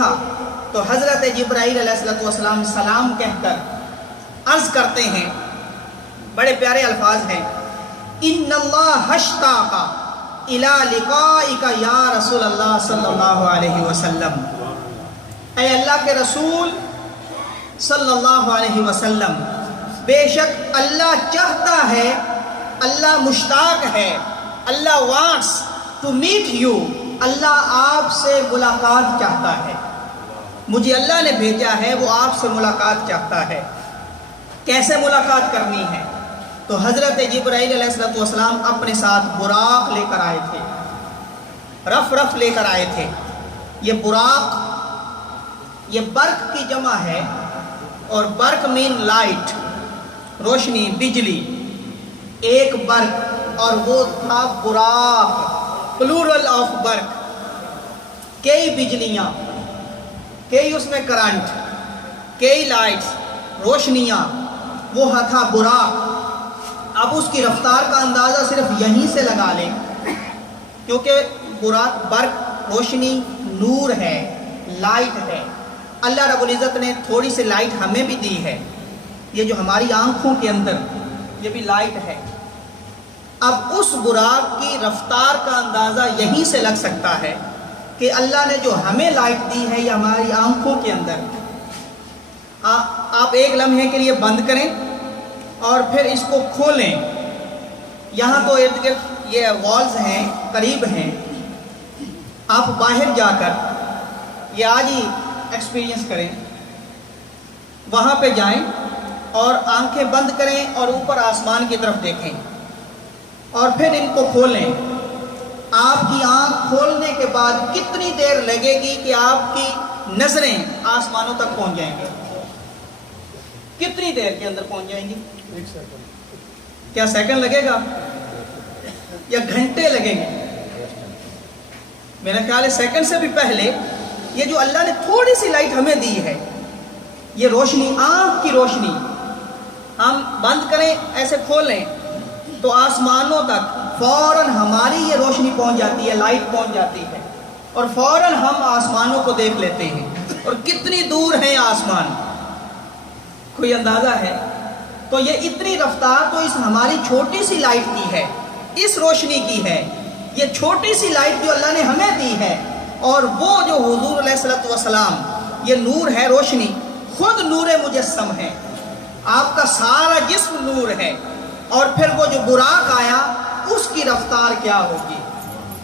تھا تو حضرت جبرائیل علیہ السلام سلام کہہ کر عرض کرتے ہیں، بڑے پیارے الفاظ ہیں، ان اللہ اشتاق الی لقائک یا رسول اللہ صلی اللہ علیہ وسلم، اے اللہ کے رسول صلی اللہ علیہ وسلم، بے شک اللہ چاہتا ہے، اللہ مشتاق ہے، اللہ وانٹس ٹو میٹ یو، اللہ آپ سے ملاقات چاہتا ہے، مجھے اللہ نے بھیجا ہے، وہ آپ سے ملاقات چاہتا ہے۔ کیسے ملاقات کرنی ہے؟ تو حضرت جبرائیل علیہ السلام اپنے ساتھ براق لے کر آئے تھے، رف لے کر آئے تھے۔ یہ براق، یہ برق کی جمع ہے، اور برق مین لائٹ، روشنی، بجلی، ایک برق، اور وہ تھا براق، پلورل آف برق، کئی بجلیاں، کئی اس میں کرنٹ، کئی لائٹس، روشنیاں، وہ تھا براق۔ اب اس کی رفتار کا اندازہ صرف یہیں سے لگا لیں، کیونکہ براق برق، روشنی، نور ہے، لائٹ ہے۔ اللہ رب العزت نے تھوڑی سی لائٹ ہمیں بھی دی ہے، یہ جو ہماری آنکھوں کے اندر، یہ بھی لائٹ ہے۔ اب اس براق کی رفتار کا اندازہ یہیں سے لگ سکتا ہے کہ اللہ نے جو ہمیں لائٹ دی ہے یہ ہماری آنکھوں کے اندر۔ آپ ایک لمحے کے لیے بند کریں اور پھر اس کو کھولیں، یہاں تو ارد گرد یہ والز ہیں، قریب ہیں، آپ باہر جا کر یہ آج ہی ایکسپیرینس کریں، وہاں پہ جائیں اور آنکھیں بند کریں اور اوپر آسمان کی طرف دیکھیں، اور پھر ان کو کھولیں۔ آپ کی آنکھ کھولنے کے بعد کتنی دیر لگے گی کہ آپ کی نظریں آسمانوں تک پہنچ جائیں گے؟ کتنی دیر کے اندر پہنچ جائیں گی؟ کیا سیکنڈ لگے گا یا گھنٹے لگیں گے؟ میرا خیال ہے سیکنڈ سے بھی پہلے یہ جو اللہ نے تھوڑی سی لائٹ ہمیں دی ہے، یہ روشنی، آنکھ کی روشنی، ہم بند کریں، ایسے کھولیں تو آسمانوں تک فوراً ہماری یہ روشنی پہنچ جاتی ہے، لائٹ پہنچ جاتی ہے، اور فوراً ہم آسمانوں کو دیکھ لیتے ہیں۔ اور کتنی دور ہیں آسمان، کوئی اندازہ ہے؟ تو یہ اتنی رفتار تو اس ہماری چھوٹی سی لائٹ کی ہے، اس روشنی کی ہے، یہ چھوٹی سی لائٹ جو اللہ نے ہمیں دی ہے۔ اور وہ جو حضور علیہ السلام، یہ نور ہے، روشنی، خود نور مجسم ہے، آپ کا سارا جسم نور ہے، اور پھر وہ جو براق آیا اس کی رفتار کیا ہوگی؟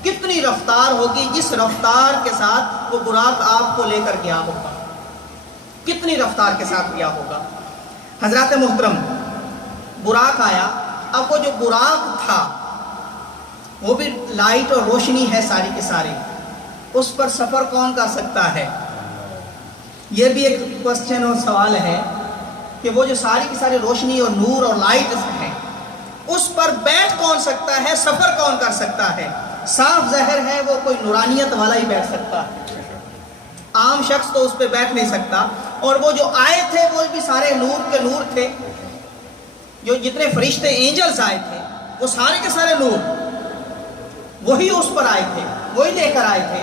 کتنی رفتار ہوگی جس رفتار کے ساتھ وہ براق آپ کو لے کر گیا ہوگا، کتنی رفتار کے ساتھ گیا ہوگا؟ حضرات محترم، براق آیا، اب وہ جو براق تھا وہ بھی لائٹ اور روشنی ہے ساری کی ساری، اس پر سفر کون کر سکتا ہے؟ یہ بھی ایک کوسچن اور سوال ہے کہ وہ جو ساری کی ساری روشنی اور نور اور لائٹ ہیں، اس پر بیٹھ کون سکتا ہے، سفر کون کر سکتا ہے؟ صاف ظاہر ہے وہ کوئی نورانیت والا ہی بیٹھ سکتا ہے، عام شخص تو اس پہ بیٹھ نہیں سکتا۔ اور وہ جو آئے تھے وہ بھی سارے نور کے نور تھے، جو جتنے فرشتے، اینجلز آئے تھے، وہ سارے کے سارے نور، وہی اس پر آئے تھے، وہی لے کر آئے تھے۔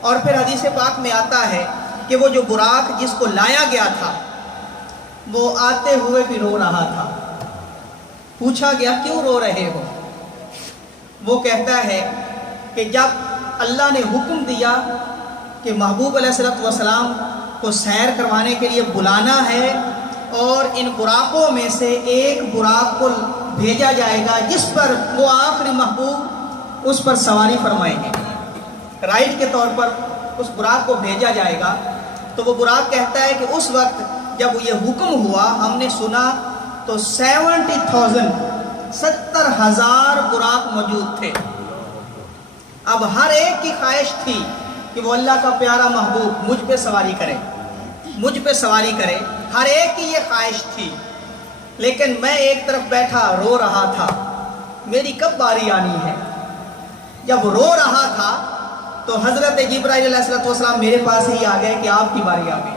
اور پھر حدیث پاک میں آتا ہے کہ وہ جو براق جس کو لایا گیا تھا وہ آتے ہوئے بھی رو رہا تھا۔ پوچھا گیا کیوں رو رہے ہو؟ وہ کہتا ہے کہ جب اللہ نے حکم دیا کہ محبوب علیہ السلام کو سیر کروانے کے لیے بلانا ہے، اور ان براقوں میں سے ایک براق کو بھیجا جائے گا جس پر وہ آخری محبوب اس پر سواری فرمائیں گے، رائڈ کے طور پر اس براق کو بھیجا جائے گا، تو وہ براق کہتا ہے کہ اس وقت جب یہ حکم ہوا، ہم نے سنا تو 70,000 براق موجود تھے۔ اب ہر ایک کی خواہش تھی کہ وہ اللہ کا پیارا محبوب مجھ پہ سواری کرے، مجھ پہ سواری کرے، ہر ایک کی یہ خواہش تھی۔ لیکن میں ایک طرف بیٹھا رو رہا تھا، میری کب باری آنی ہے؟ جب رو رہا تھا تو حضرت جبرائیل علیہ السلام میرے پاس ہی آ گئے کہ آپ کی باری آ گئی۔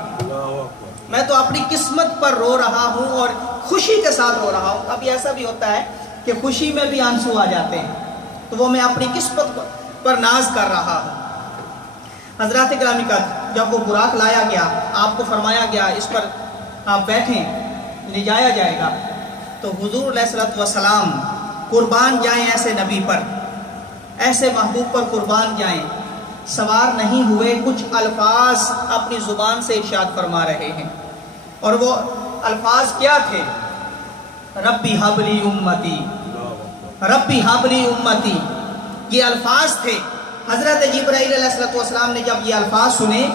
میں تو اپنی قسمت پر رو رہا ہوں اور خوشی کے ساتھ رو رہا ہوں۔ ابھی ایسا بھی ہوتا ہے کہ خوشی میں بھی آنسو آ جاتے ہیں، تو وہ میں اپنی قسمت پر ناز کر رہا ہوں۔ حضرات گرامی کا جب وہ براق لایا گیا، آپ کو فرمایا گیا اس پر آپ بیٹھیں، لے جایا جائے گا، تو حضور علیہ الصلوۃ والسلام قربان جائیں ایسے نبی پر، ایسے محبوب پر قربان جائیں، سوار نہیں ہوئے، کچھ الفاظ اپنی زبان سے ارشاد فرما رہے ہیں، اور وہ الفاظ کیا تھے؟ ربی حبلی امتی، ربی حبلی امتی، یہ الفاظ تھے۔ حضرت جبرائیل علیہ الصلوۃ والسلام نے جب یہ الفاظ سنے،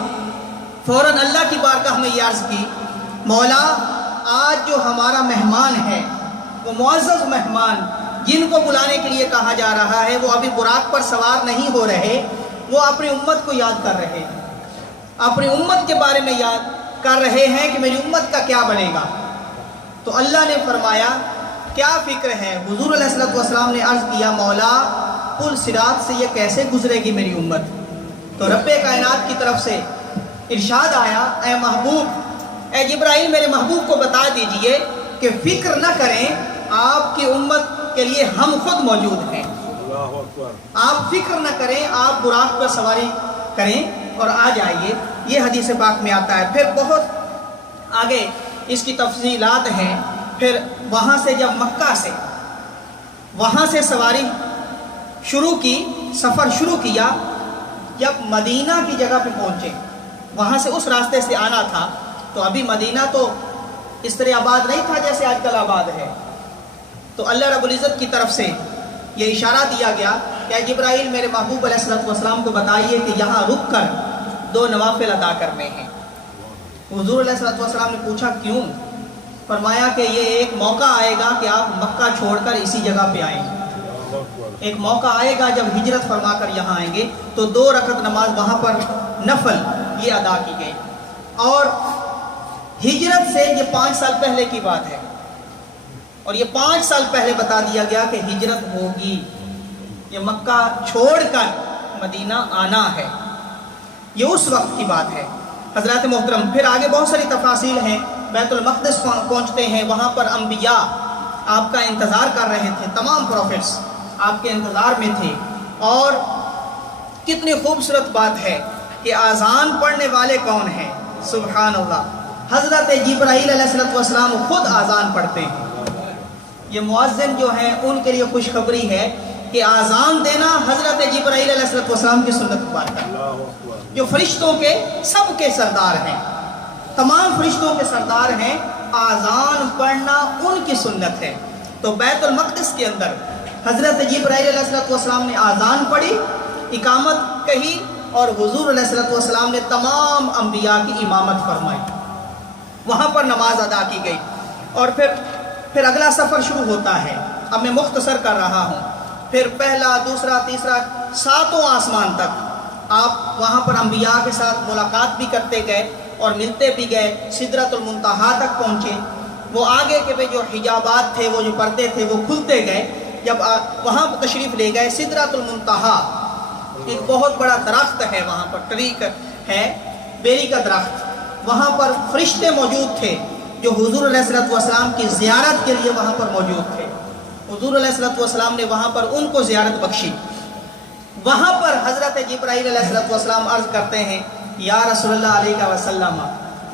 فوراً اللہ کی بارگاہ میں یہ عرض کی، مولا آج جو ہمارا مہمان ہے، وہ معزز مہمان جن کو بلانے کے لیے کہا جا رہا ہے، وہ ابھی براق پر سوار نہیں ہو رہے، وہ اپنی امت کو یاد کر رہے ہیں، اپنی امت کے بارے میں یاد کر رہے ہیں کہ میری امت کا کیا بنے گا۔ تو اللہ نے فرمایا کیا فکر ہے؟ حضور علیہ الصلوۃ والسلام نے عرض کیا، مولا پل صراط سے یہ کیسے گزرے گی میری امت؟ تو رب کائنات کی طرف سے ارشاد آیا، اے محبوب، اے جبرائیل میرے محبوب کو بتا دیجئے کہ فکر نہ کریں، آپ کی امت کے لیے ہم خود موجود ہیں، آپ فکر نہ کریں، آپ براق پر سواری کریں اور آ جائیے۔ یہ حدیث پاک میں آتا ہے۔ پھر بہت آگے اس کی تفصیلات ہیں۔ پھر وہاں سے جب مکہ سے وہاں سے سواری شروع کی، سفر شروع کیا، جب مدینہ کی جگہ پہ پہنچے، وہاں سے اس راستے سے آنا تھا، تو ابھی مدینہ تو اس طرح آباد نہیں تھا جیسے آج کل آباد ہے، تو اللہ رب العزت کی طرف سے یہ اشارہ دیا گیا کہ اے جبرائیل میرے محبوب علیہ الصلوۃ والسلام کو بتائیے کہ یہاں رک کر 2 نوافل ادا کرنے ہیں۔ حضور علیہ الصلوۃ والسلام نے پوچھا کیوں؟ فرمایا کہ یہ ایک موقع آئے گا کہ آپ مکہ چھوڑ کر اسی جگہ پہ آئیں گے، ایک موقع آئے گا جب ہجرت فرما کر یہاں آئیں گے، تو 2 رکعت نماز وہاں پر نفل یہ ادا کی گئی۔ اور ہجرت سے یہ 5 سال پہلے کی بات ہے، اور یہ 5 سال پہلے بتا دیا گیا کہ ہجرت ہوگی، یہ مکہ چھوڑ کر مدینہ آنا ہے، یہ اس وقت کی بات ہے۔ حضرات محترم، پھر آگے بہت ساری تفاصیل ہیں۔ بیت المقدس پہنچتے ہیں، وہاں پر انبیاء آپ کا انتظار کر رہے تھے، تمام پروفیٹس آپ کے انتظار میں تھے۔ اور کتنی خوبصورت بات ہے کہ آذان پڑھنے والے کون ہیں؟ سبحان اللہ، حضرت جبرائیل علیہ الصلوۃ والسلام خود آذان پڑھتے ہیں۔ یہ مؤذن جو ہیں ان کے لیے خوشخبری ہے کہ آذان دینا حضرت جبرائیل علیہ الصلوۃ والسلام کی سنت مبارکہ، جو فرشتوں کے سب کے سردار ہیں، تمام فرشتوں کے سردار ہیں، آذان پڑھنا ان کی سنت ہے۔ تو بیت المقدس کے اندر حضرت جبرائیل علیہ الصلوۃ والسلام نے آذان پڑھی، اقامت کہی، اور حضور علیہ الصلوۃ والسلام نے تمام انبیاء کی امامت فرمائی، وہاں پر نماز ادا کی گئی۔ اور پھر اگلا سفر شروع ہوتا ہے۔ اب میں مختصر کر رہا ہوں۔ پھر پہلا، دوسرا، تیسرا، 7واں آسمان تک آپ وہاں پر انبیاء کے ساتھ ملاقات بھی کرتے گئے اور ملتے بھی گئے، سدرۃ المنتہا تک پہنچے۔ وہ آگے کے جو حجابات تھے، وہ جو پردے تھے، وہ کھلتے گئے۔ جب وہاں تشریف لے گئے، سدرۃ المنتہا ایک بہت بڑا درخت ہے، وہاں پر ٹریک ہے، بیری کا درخت، وہاں پر فرشتے موجود تھے جو حضور علیہ الصلوۃ والسلام کی زیارت کے لیے وہاں پر موجود تھے۔ حضور علیہ الصلوۃ والسلام نے وہاں پر ان کو زیارت بخشی۔ وہاں پر حضرت جبرائیل علیہ الصلوۃ والسلام عرض کرتے ہیں، یا رسول اللہ علیہ وسلم،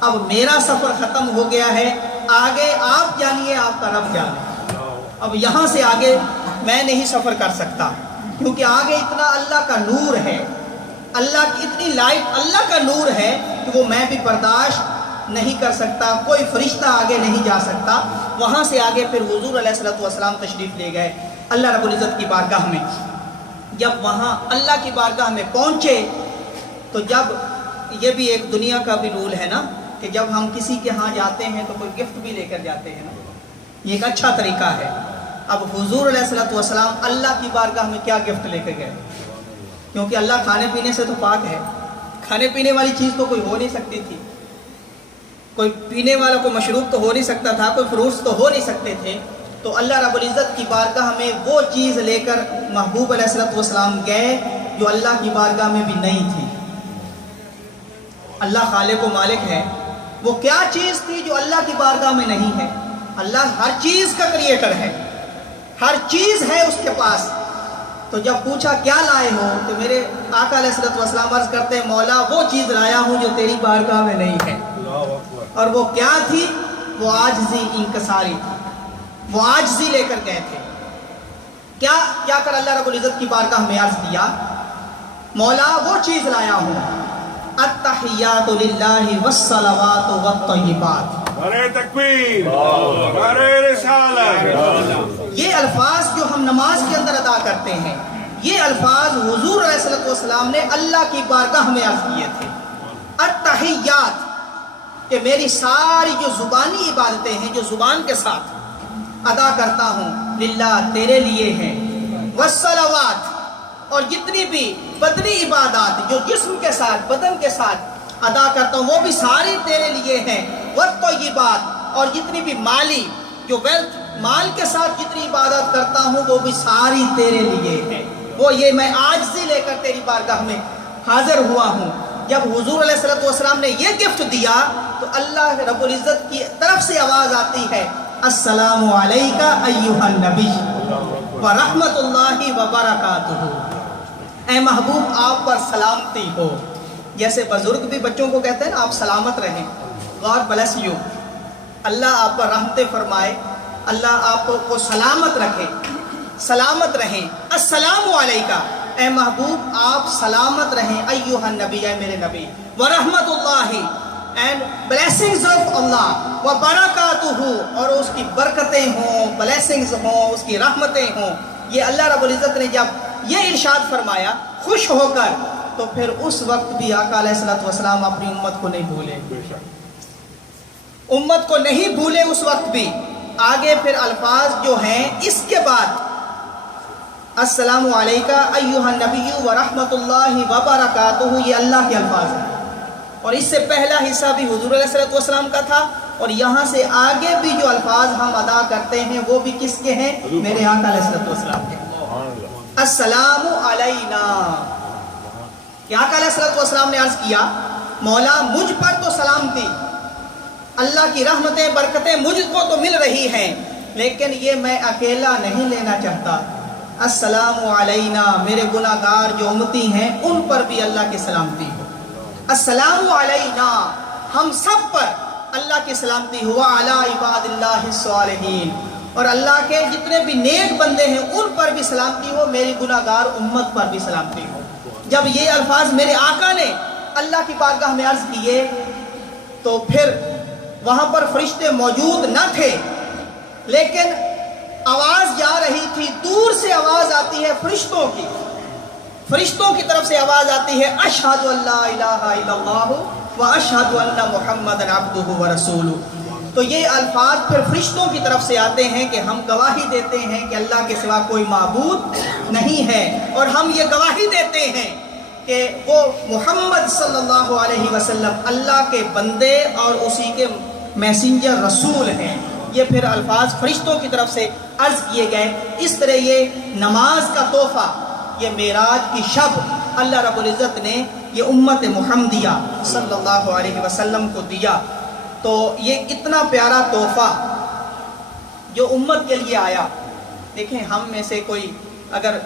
اب میرا سفر ختم ہو گیا ہے، آگے آپ جانیے، آپ کا رب جانے، اب یہاں سے آگے میں نہیں سفر کر سکتا، کیونکہ آگے اتنا اللہ کا نور ہے، اللہ کی اتنی لائٹ اللہ کا نور ہے کہ وہ میں بھی برداشت نہیں کر سکتا، کوئی فرشتہ آگے نہیں جا سکتا۔ وہاں سے آگے پھر حضور علیہ الصلوۃ والسلام تشریف لے گئے اللہ رب العزت کی بارگاہ میں۔ جب وہاں اللہ کی بارگاہ میں پہنچے تو جب یہ بھی ایک دنیا کا بھی رول ہے نا کہ جب ہم کسی کے ہاں جاتے ہیں تو کوئی گفٹ بھی لے کر جاتے ہیں نا، یہ ایک اچھا طریقہ ہے۔ اب حضور علیہ الصلوۃ والسلام اللہ کی بارگاہ میں کیا گفٹ لے کے گئے؟ کیونکہ اللہ کھانے پینے سے تو پاک ہے، کھانے پینے والی چیز تو کوئی ہو نہیں سکتی تھی، کوئی پینے والا کوئی مشروب تو ہو نہیں سکتا تھا، کوئی فروٹس تو ہو نہیں سکتے تھے۔ تو اللہ رب العزت کی بارگاہ میں وہ چیز لے کر محبوب علیہ الصلوۃ والسلام گئے جو اللہ کی بارگاہ میں بھی نہیں تھی۔ اللہ خالق و مالک ہے، وہ کیا چیز تھی جو اللہ کی بارگاہ میں نہیں ہے؟ اللہ ہر چیز کا کریٹر ہے، ہر چیز ہے اس کے پاس، تو جب پوچھا کیا لائے ہو تو میرے آقا علیہ الصلوۃ والسلام عرض کرتے ہیں مولا وہ چیز لایا ہوں جو تیری بارگاہ میں نہیں ہے. اور وہ کیا تھی؟ وہ عاجزی انکساری تھی. وہ عاجزی لے کر گئے تھے. کیا کر اللہ رب العزت کی بارگاہ میں عرض کیا مولا وہ چیز لایا ہوں التحیات للہ والصلوات والطیبات. نعرہ تکبیر، نعرہ رسالت. یہ الفاظ جو ہم نماز کے اندر ادا کرتے ہیں یہ الفاظ حضور علیہ الصلوۃ والسلام نے اللہ کی بارگاہ میں عرض کیے تھے. التحیات کہ میری ساری جو زبانی عبادتیں ہیں جو زبان کے ساتھ ادا کرتا ہوں للہ تیرے لیے ہیں. والصلوات اور جتنی بھی بدنی عبادات جو جسم کے ساتھ بدن کے ساتھ ادا کرتا ہوں وہ بھی ساری تیرے لیے ہیں. والطیبات اور جتنی بھی مالی جو ویلتھ مال کے ساتھ جتنی عبادت کرتا ہوں وہ بھی ساری تیرے لیے ہیں. وہ یہ میں عاجزی لے کر تیری بارگاہ میں حاضر ہوا ہوں. جب حضور علیہ الصلوۃ والسلام نے یہ گفٹ دیا تو اللہ رب العزت کی طرف سے آواز آتی ہے السلام علیکہ ایھا النبی ورحمۃ اللہ وبرکاتہ. اے محبوب آپ پر سلامتی ہو. جیسے بزرگ بھی بچوں کو کہتے ہیں نا آپ سلامت رہیں. God bless you. اللہ آپ پر رحمت فرمائے. اللہ آپ کو سلامت رکھے سلامت رہیں. السلام علیکہ اے محبوب آپ سلامت رہیں ایھا النبی اے میرے نبی. ورحمۃ اللہ اینڈ بلیسنگز آف اللہ وبرکاتہ اور اس کی برکتیں ہوں بلیسنگز ہوں اس کی رحمتیں ہوں. یہ اللہ رب العزت نے جب یہ ارشاد فرمایا خوش ہو کر تو پھر اس وقت بھی آقا علیہ الصلوۃ والسلام اپنی امت کو نہیں بھولے. امت کو نہیں بھولے اس وقت بھی. آگے پھر الفاظ جو ہیں اس کے بعد السلام علیکہ ایھا النبی ورحمۃ اللہ وبرکاتہ یہ اللہ کے الفاظ ہیں. اور اس سے پہلا حصہ بھی حضور علیہ الصلوۃ والسلام کا تھا اور یہاں سے آگے بھی جو الفاظ ہم ادا کرتے ہیں وہ بھی کس کے ہیں؟ میرے آقا علیہ الصلوۃ والسلام کے. السلام علینا کہ آقا علیہ الصلوۃ والسلام نے عرض کیا مولا مجھ پر تو سلامتی اللہ کی رحمتیں برکتیں مجھ کو تو مل رہی ہیں لیکن یہ میں اکیلا نہیں لینا چاہتا. السلام علینا میرے گناہگار جو امتی ہیں ان پر بھی اللہ کی سلامتی ہو. السلام علینا ہم سب پر اللہ کی سلامتی ہو. وعلی عباد اللہ الصالحین اور اللہ کے جتنے بھی نیک بندے ہیں ان پر بھی سلامتی ہو. میری گناہگار امت پر بھی سلامتی ہو. جب یہ الفاظ میرے آقا نے اللہ کی بارگاہ میں عرض کیے تو پھر وہاں پر فرشتے موجود نہ تھے لیکن آواز جا رہی تھی. دور سے آواز آتی ہے فرشتوں کی طرف سے آواز آتی ہے اشہد ان لا الہ الا اللہ واشہد ان محمدًا عبدہ ورسولہ. تو یہ الفاظ پھر فرشتوں کی طرف سے آتے ہیں کہ ہم گواہی دیتے ہیں کہ اللہ کے سوا کوئی معبود نہیں ہے اور ہم یہ گواہی دیتے ہیں کہ وہ محمد صلی اللہ علیہ وسلم اللہ کے بندے اور اسی کے میسنجر رسول ہیں. یہ پھر الفاظ فرشتوں کی طرف سے عرض کیے گئے. اس طرح یہ نماز کا تحفہ یہ معراج کی شب اللہ رب العزت نے یہ امت محمدیہ صلی اللہ علیہ وسلم کو دیا. تو یہ اتنا پیارا تحفہ جو امت کے لیے آیا. دیکھیں ہم میں سے کوئی اگر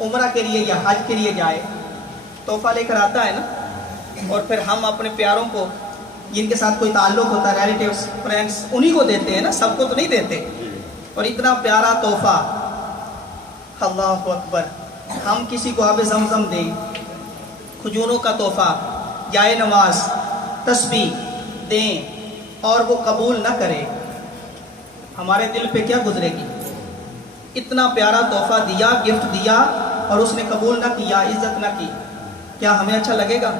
عمرہ کے لیے یا حج کے لیے جائے تحفہ لے کر آتا ہے نا اور پھر ہم اپنے پیاروں کو جن کے ساتھ کوئی تعلق ہوتا ہے ریلیٹیوز فرینڈس انہی کو دیتے ہیں نا سب کو تو نہیں دیتے. اور اتنا پیارا تحفہ اللہ اکبر ہم کسی کو آب زمزم دیں کھجوروں کا تحفہ جائے نماز تسبیح دیں اور وہ قبول نہ کرے ہمارے دل پہ کیا گزرے گی؟ اتنا پیارا تحفہ دیا گفٹ دیا اور اس نے قبول نہ کیا عزت نہ کی کیا ہمیں اچھا لگے گا؟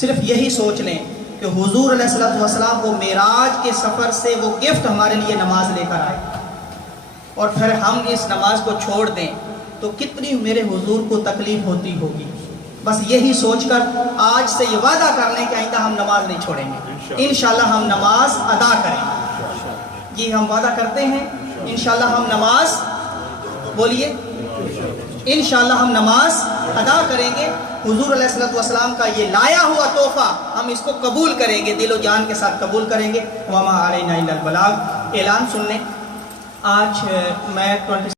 صرف یہی سوچ لیں کہ حضور علیہ الصلوۃ والسلام وہ معراج کے سفر سے وہ گفٹ ہمارے لیے نماز لے کر آئے اور پھر ہم اس نماز کو چھوڑ دیں تو کتنی میرے حضور کو تکلیف ہوتی ہوگی. بس یہی سوچ کر آج سے یہ وعدہ کر لیں کہ آئندہ ہم نماز نہیں چھوڑیں گے. انشاءاللہ ہم نماز ادا کریں گے. یہ ہم وعدہ کرتے ہیں انشاءاللہ ہم نماز بولیے انشاءاللہ ہم نماز ادا کریں گے. حضور علیہ الصلوۃ والسلام کا یہ لایا ہوا تحفہ ہم اس کو قبول کریں گے دل و جان کے ساتھ قبول کریں گے. وما علینا الا البلاغ. اعلان سن لیں آج میں